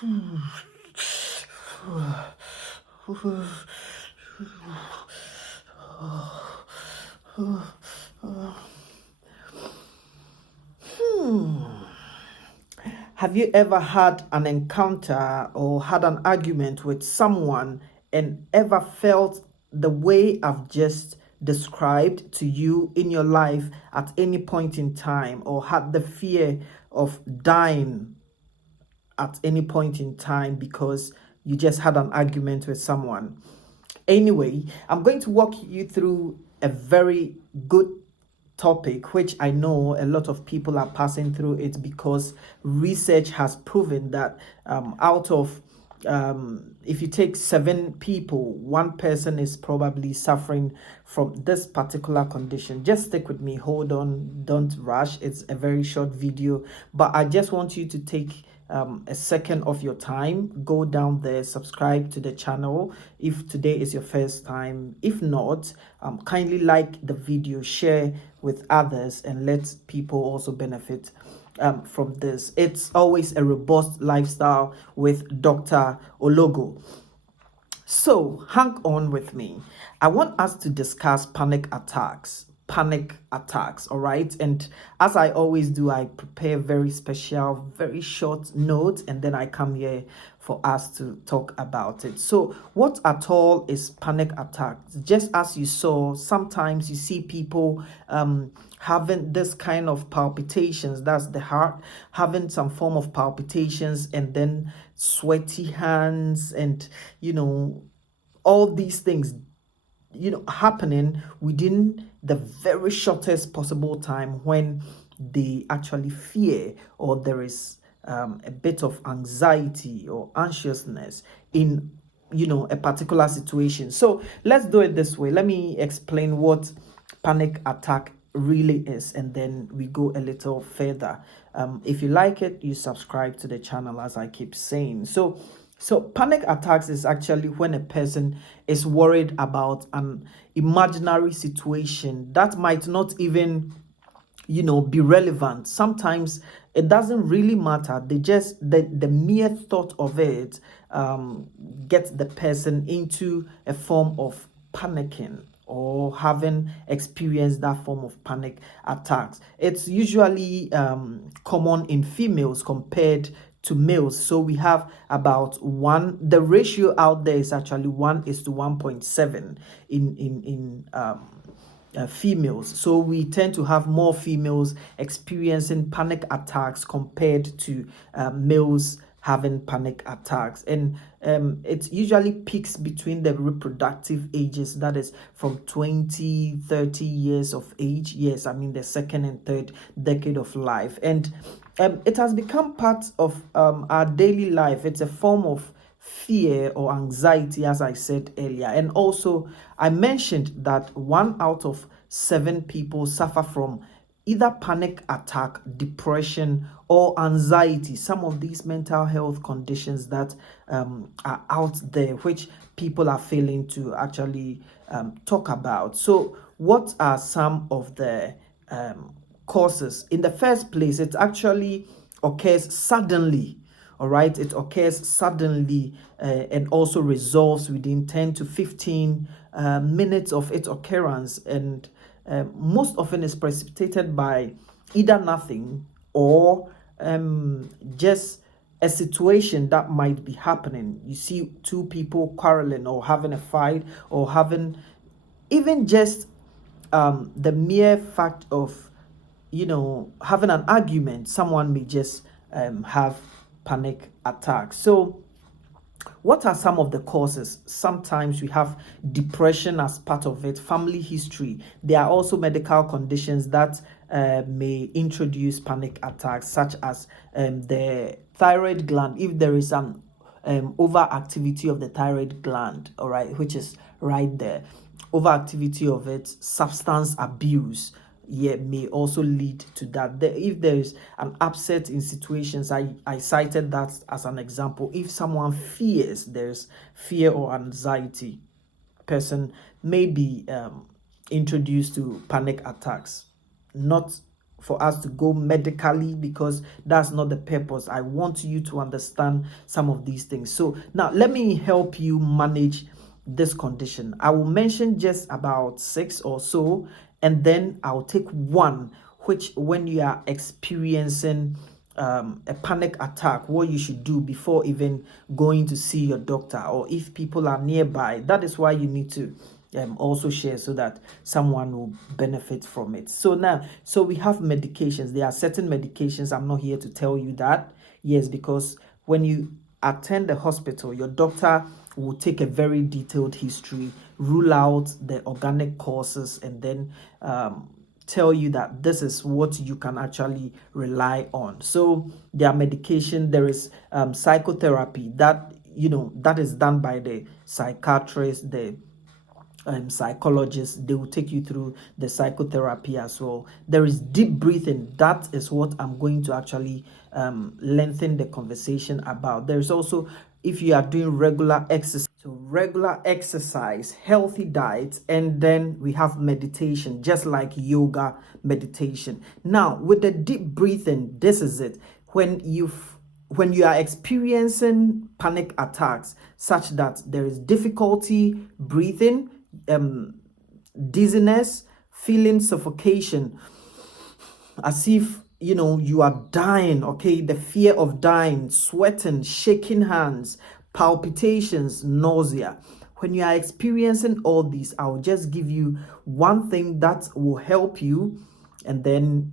Have you ever had an encounter or had an argument with someone and ever felt the way I've just described to you in your life at any point in time, or had the fear of dying at any point in time because you just had an argument with someone? Anyway, I'm going to walk you through a very good topic, which I know a lot of people are passing through it, because research has proven that out of if you take 7 people, 1 person is probably suffering from this particular condition. Just stick with me, hold on, don't rush. It's a very short video, but I just want you to take a second of your time, go down there, subscribe to the channel if today is your first time. If not, kindly like the video, share with others, and let people also benefit from this. It's always a robust lifestyle with Dr. Ologo. So hang on with me. I want us to discuss panic attacks. All right, and as I always do, I prepare very special, very short notes, and then I come here for us to talk about it. So what at all is panic attacks? Just as you saw, sometimes you see people having this kind of palpitations, that's the heart having some form of palpitations, and then sweaty hands, and all these things happening within the very shortest possible time, when they actually fear, or there is a bit of anxiety or anxiousness in a particular situation. So let's do it this way. Let me explain what panic attack really is, and then we go a little further. If you like it, you subscribe to the channel, as I keep saying. So panic attacks is actually when a person is worried about an imaginary situation that might not even be relevant. Sometimes it doesn't really matter. They just the mere thought of it gets the person into a form of panicking, or having experienced that form of panic attacks. It's usually common in females compared to males. So we have about the ratio out there is actually 1:1.7 in females. So we tend to have more females experiencing panic attacks compared to males having panic attacks. And it usually peaks between the reproductive ages, that is from 20-30 years of age. Yes, I mean the second and third decade of life. And it has become part of our daily life. It's a form of fear or anxiety, as I said earlier. And also I mentioned that 1 out of 7 people suffer from either panic attack, depression, or anxiety. Some of these mental health conditions that are out there, which people are failing to actually talk about. So what are some of the causes? In the first place, it actually occurs suddenly. All right, it occurs suddenly and also resolves within 10 to 15 minutes of its occurrence, and most often is precipitated by either nothing or just a situation that might be happening. You see 2 people quarreling or having a fight, or having even just the mere fact of having an argument. Someone may just have panic attacks. So what are some of the causes? Sometimes we have depression as part of it, family history. There are also medical conditions that may introduce panic attacks, such as the thyroid gland. If there is an overactivity of the thyroid gland, all right, which is right there, overactivity of it, substance abuse, may also lead to that. If there is an upset in situations, I cited that as an example. If someone fears, there's fear or anxiety, person may be introduced to panic attacks. Not for us to go medically, because that's not the purpose. I want you to understand some of these things. So now let me help you manage this condition. I will mention just about 6 or so, and then I'll take one, which when you are experiencing a panic attack, what you should do before even going to see your doctor, or if people are nearby. That is why you need to also share, so that someone will benefit from it. So now, so we have medications. There are certain medications. I'm not here to tell you that. Yes, because when you attend the hospital, your doctor will take a very detailed history, rule out the organic causes, and then tell you that this is what you can actually rely on. So there are medication. There is psychotherapy that, that is done by the psychiatrist, the psychologists. They will take you through the psychotherapy as well. There is deep breathing. That is what I'm going to actually lengthen the conversation about. There's also, if you are doing regular exercise, healthy diet, and then we have meditation, just like yoga meditation. Now with the deep breathing, this is it. When you are experiencing panic attacks such that there is difficulty breathing, dizziness, feeling suffocation, as if you are dying, okay, the fear of dying, sweating, shaking hands, palpitations, nausea. When you are experiencing all these, I'll just give you one thing that will help you, and then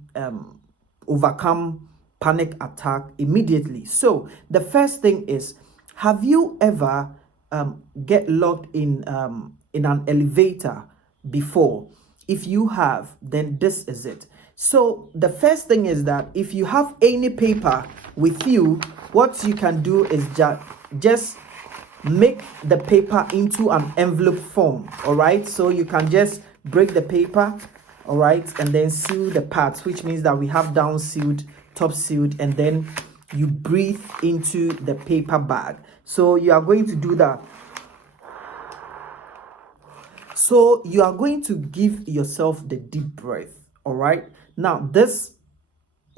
overcome panic attack immediately. So the first thing is, have you ever get locked in an elevator before? If you have, then this is it. So the first thing is that if you have any paper with you, what you can do is just make the paper into an envelope form. All right, so you can just break the paper, all right, and then seal the parts, which means that we have down sealed, top sealed, and then you breathe into the paper bag. So you are going to do that. So you are going to give yourself the deep breath. All right, now this,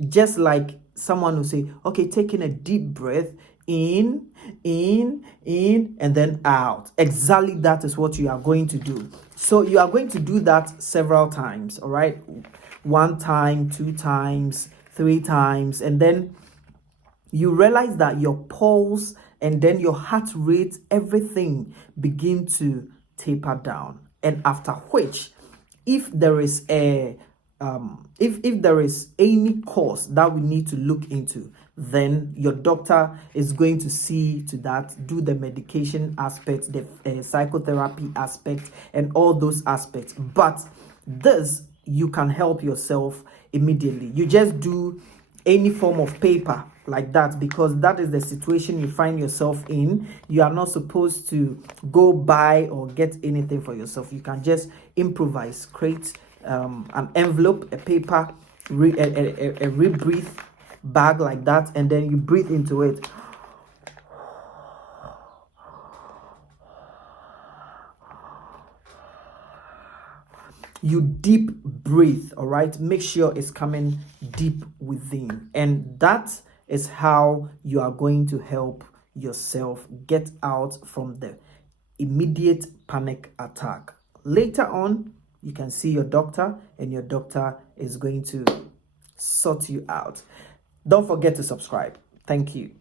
just like someone will say, okay, taking a deep breath in, and then out. Exactly, that is what you are going to do. So you are going to do that several times. All right, 1 time, 2 times, 3 times, and then you realize that your pulse and then your heart rate, everything begin to taper down. And after which, if there is if there is any cause that we need to look into, then your doctor is going to see to that, do the medication aspect, the psychotherapy aspect, and all those aspects. But this, you can help yourself immediately. You just do any form of paper like that, because that is the situation you find yourself in. You are not supposed to go buy or get anything for yourself. You can just improvise, create an envelope, a paper, a rebreathe bag like that, and then you breathe into it. You deep breathe, all right? Make sure it's coming deep within, and that is how you are going to help yourself get out from the immediate panic attack. Later on, you can see your doctor, and your doctor is going to sort you out. Don't forget to subscribe. Thank you.